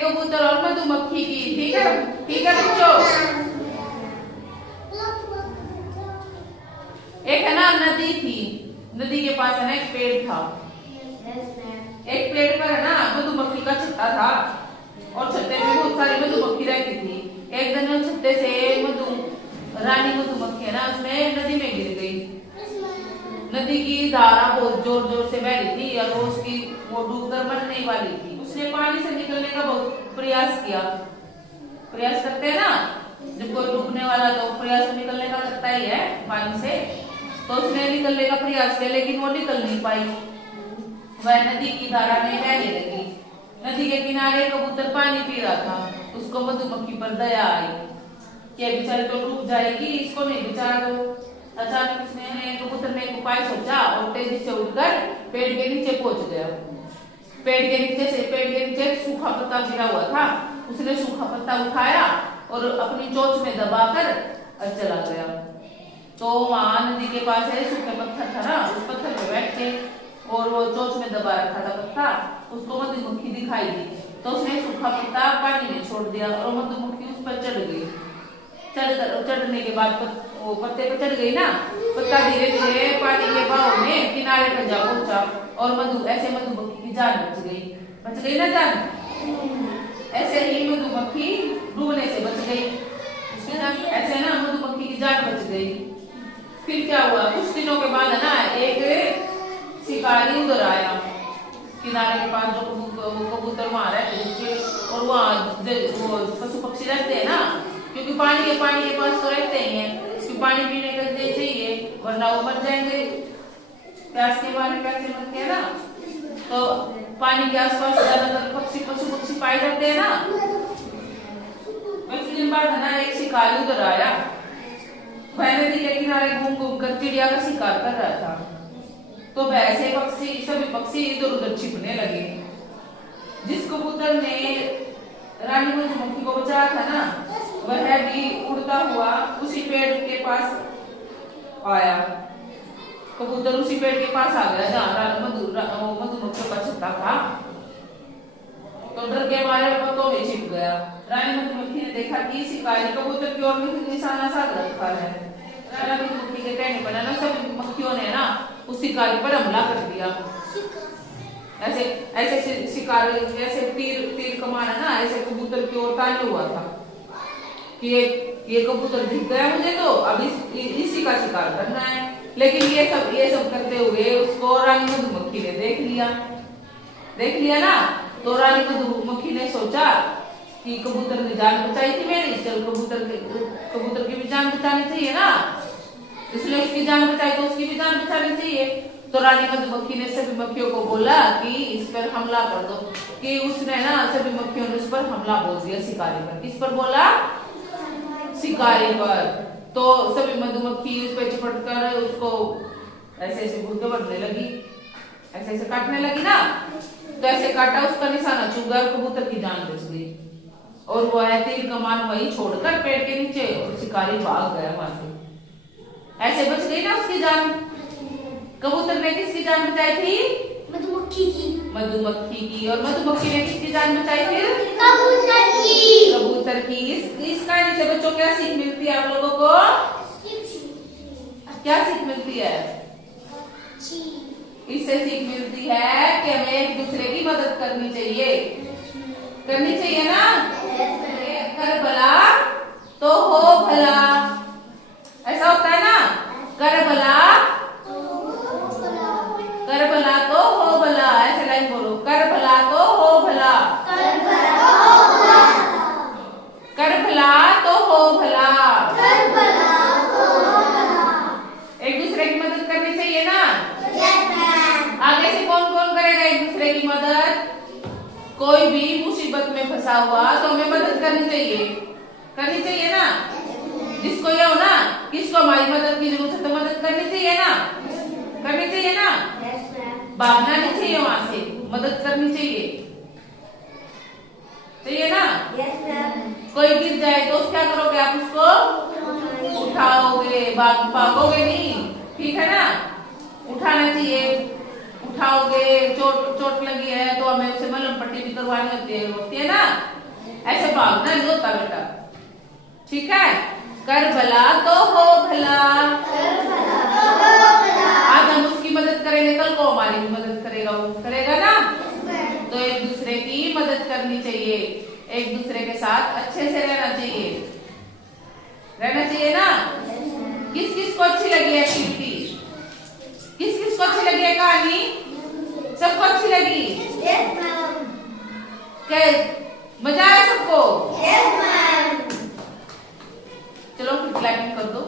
कबूतर और मधुमक्खी की। ठीक है बच्चों। एक है ना नदी थी, नदी के पास है ना एक पेड़ था। एक पेड़ पर है ना मधुमक्खी का छत्ता था और छत्ते में बहुत सारी मधुमक्खी रहती थी। एक दिन छत्ते से रानी मधुमक्खी है ना उसमें नदी में गिर गई। नदी की धारा बहुत जोर जोर से बह रही थी और वो उसकी वो डूबकर मरने वाली थी। उसने पानी से निकलने का बहुत प्रयास किया। प्रयास करते हैं ना, जब कोई डूबने वाला तो प्रयास निकलने का करता ही है पानी से। तो उसने निकलने का प्रयास किया लेकिन वो निकल नहीं पाई। वह नदी की धारा में बहने लगी। नदी के किनारे कबूतर पानी पी रहा था। उसको मधुमक्खी पर दया आई कि बेचारे तो डूब जाएगी, इसको नहीं बचा दो। अचानक उसने कबूतर ने एक उपाय सोचा और तेजी से उठकर पेड़ के नीचे पहुंच गया। पेड़ के नीचे सूखा पत्ता गिरा हुआ था। उसने सूखा पत्ता उठाया और अपनी चोंच में दबाकर चला गया। तो वहां नदी के पास है सूखे पत्थर था ना, उस पत्थर पे बैठ के और वो चोंच में दबा रखा था पत्ता। उसको मधुमक्खी दिखाई दी तो उसने सूखा पत्ता पानी में छोड़ दिया और मधुमक्खी उस पर चढ़ गई। चढ़ने के बाद वो पत्ते पर चढ़ गई ना, पत्ता धीरे धीरे पानी के बहाव में किनारे पर जा पहुंचा और मधुमक्खी की जान बच गई ना जान। ऐसे ही मधुमक्खी डूबने से बच गई। ऐसे ना मधुमक्खी की जान बच गई। फिर क्या हुआ, कुछ दिनों के बाद है ना एक शिकारी उधर आया किनारे के पास, जो कबूतर वहां रहते थे और वहाँ पशु पक्षी रहते हैं ना, क्योंकि पानी के पास तो रहते ही हैं, क्योंकि पानी पीने के लिए चाहिए वरना वो मर जाएंगे। प्यास के मारे प्यासे मरते हैं ना। तो पानी के आसपास ज्यादातर पशु पक्षी पाए जाते हैं ना। कुछ दिन बाद है ना एक शिकारी उधर आया। वह नदी के किनारे घूम घूम कर चिड़िया का शिकार कर रहा था। तो वैसे सभी पक्षी इधर उधर छिपने लगे। जिस कबूतर ने रानी मधुमक्खी को बचाया था ना, वह भी उड़ता हुआ उसी पेड़ के पास आया। कबूतर उसी पेड़ के पास आ गया जहाँ मधुमक्खी का छत्ता था। तो डर के मारे पत्तों में छिप गया। रानी मधुमक्खी ने देखा कि शिकारी कबूतर की ओर निशाना साध रखा है। रानी मधुमक्खी के कहने पर ना सभी मक्खियों ने ना उस शिकारी पर हमला कर दिया। ऐसे शिकारी ऐसे तीर कमाना ना ऐसे कबूतर की ओर ताने हुआ था कि ये कबूतर दिख गया मुझे, तो अब इसी का शिकार करना है। लेकिन ये सब करते हुए उसको रानी मधुमक्खी ने देख लिया ना। तो रानी मधुमक्खी ने सोचा कि कबूतर ने जान बचाई थी मेरी, चल कबूतर की भी जान बचानी चाहिए ना, इसलिए उसकी जान बचाई तो उसकी भी जान बचानी चाहिए। तो रानी मधुमक्खी ने सभी मक्खियों को बोला कि इस पर हमला कर दो। कि उसने ना सभी मक्खियों ने उस पर हमला बोल दिया शिकारी पर। किस पर बोला? शिकारी पर। तो सभी मधुमक्खी उस पर चिपट कर उसको ऐसे भूखे बढ़ने लगी, ऐसे काटने लगी ना। तो ऐसे काटा, उसका निशाना चुभ गया, कबूतर की जान बच गई और वह तीर कमान वहीं छोड़कर पेड़ के नीचे और शिकारी भाग गया वहां से। ऐसे बच गई ना उसकी जान। कबूतर ने किसकी जान बचाई थी? मधुमक्खी की। और मधुमक्खी ने किसकी जान बचाई फिर? कबूतर की। इस कहानी से बच्चों क्या सीख मिलती है आप लोगों को? क्या सीख मिलती है? इससे सीख मिलती है कि हमें एक दूसरे की मदद करनी चाहिए ना। कर भला तो हो भला, ऐसा होता है ना। कर भला तो हो भला, ऐसे लाइन बोलो। कर भला तो हो भला, कर भला तो हो भला। एक दूसरे की मदद करनी चाहिए ना। आगे से कौन कौन करेगा एक दूसरे की मदद? कोई भी मुसीबत में फंसा हुआ तो हमें मदद करनी चाहिए ना। जिसको ये हो ना किसको हमारी मदद की जरूरत है तो मदद करनी चाहिए ना। भागना नहीं चाहिए वहां से, मदद करनी चाहिए ना। कोई गिर जाए तो क्या करोगे आप? उसको उठाओगे, भागोगे नहीं, ठीक है ना। उठाना चाहिए उठाओगे, चोट चोट लगी है तो हमें उसे मलहम पट्टी भी करवानी होती है ना। ऐसे भागना नहीं होता बेटा, ठीक है। कर भला तो हो भला, आज हम उसकी मदद करेंगे, कल को हमारी भी मदद करेगा, वो करेगा ना। तो एक दूसरे की मदद करनी चाहिए, एक दूसरे के साथ अच्छे से रहना चाहिए ना। किस किस को अच्छी लगी एक्टिविटी? किस किस को अच्छी लगी है कहानी? सबको अच्छी लगी? क्या मजा आया सबको? चलो फिर क्लैपिंग कर दो।